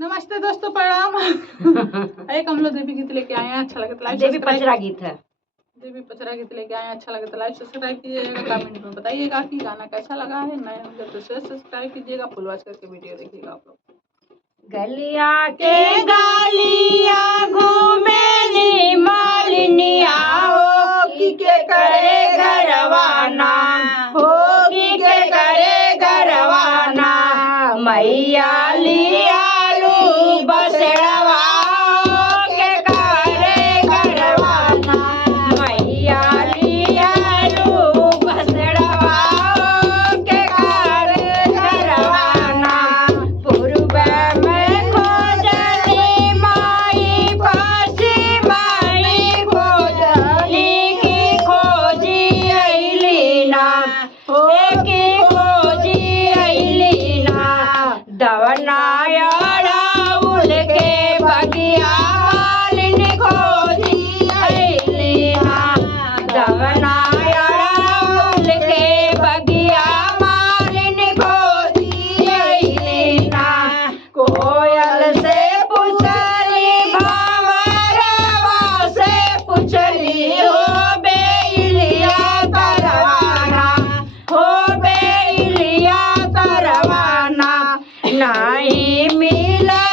नमस्ते दोस्तों, प्रणाम। एक हम लोग देवी गीत लेके आए हैं, अच्छा लगे तो लाइक देवी पचरा गीत है। देवी पचरा गीत लेके आए हैं, अच्छा लगे तो लाइक सब्सक्राइब कीजिएगा, कमेंट में बताइएगा कि गाना कैसा लगा है। नए होंगे तो शेयर सब्सक्राइब कीजिएगा, फुल वॉच करके वीडियो देखिएगा आप लोग। गलिया के गालिया घूमेली मालिनिया हो कि के करे घरवाना हो कि के करे घरवाना मैया लियालू बसड़वा के करे घरवाना मैया लियालू बसड़वा के करे घरवाना पूर्व में खोजली माई पश्चिम माई खोजली की खोजी अइली ना हो की खोजी अइली ना दवनाया राउल के बगिया मालिन खोजी अइली ना दवनाया राउल के बगिया मालिन खोजी अइली ना कोयल से पूछली भंवरवा से पूछली हो बेलिया करवाना हो बेलिया करवाना नहीं मिला